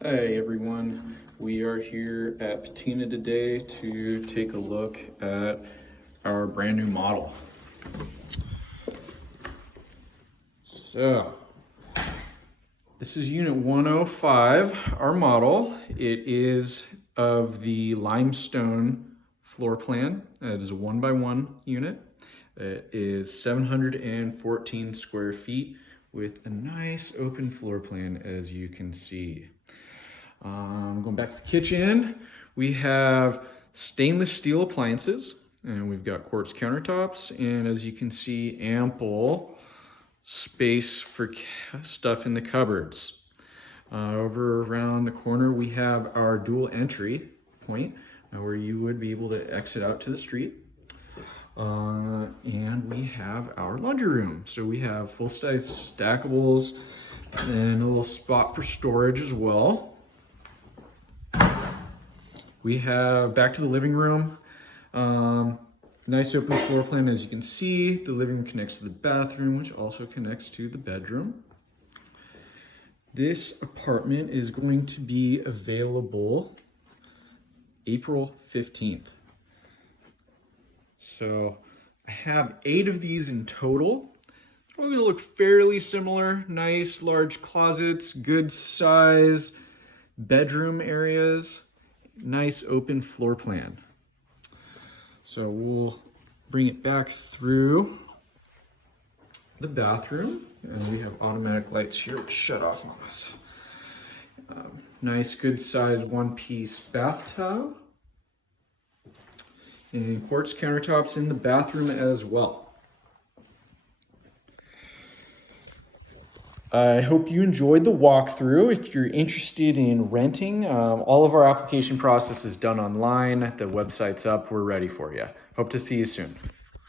Hey everyone, we are here at Patina today to take a look at our brand new model. So, this is unit 105, our model. It is of the limestone floor plan. It is a 1x1 unit. It is 714 square feet with a nice open floor plan, as you can see. Going back to the kitchen, we have stainless steel appliances, and we've got quartz countertops, and as you can see, ample space for stuff in the cupboards. Over around the corner, we have our dual entry point where you would be able to exit out to the street. And we have our laundry room. So we have full-size stackables and a little spot for storage as well. We have back to the living room. Nice open floor plan, as you can see. The living room connects to the bathroom, which also connects to the bedroom. This apartment is going to be available April 15th. So I have 8 of these in total. It's probably gonna look fairly similar. Nice large closets, good size bedroom areas, nice open floor plan. So we'll bring it back through the bathroom, and we have automatic lights here which shut off on us. Nice good size one-piece bathtub. And quartz countertops in the bathroom as well. I hope you enjoyed the walkthrough. If you're interested in renting, all of our application process is done online. The website's up. We're ready for you. Hope to see you soon.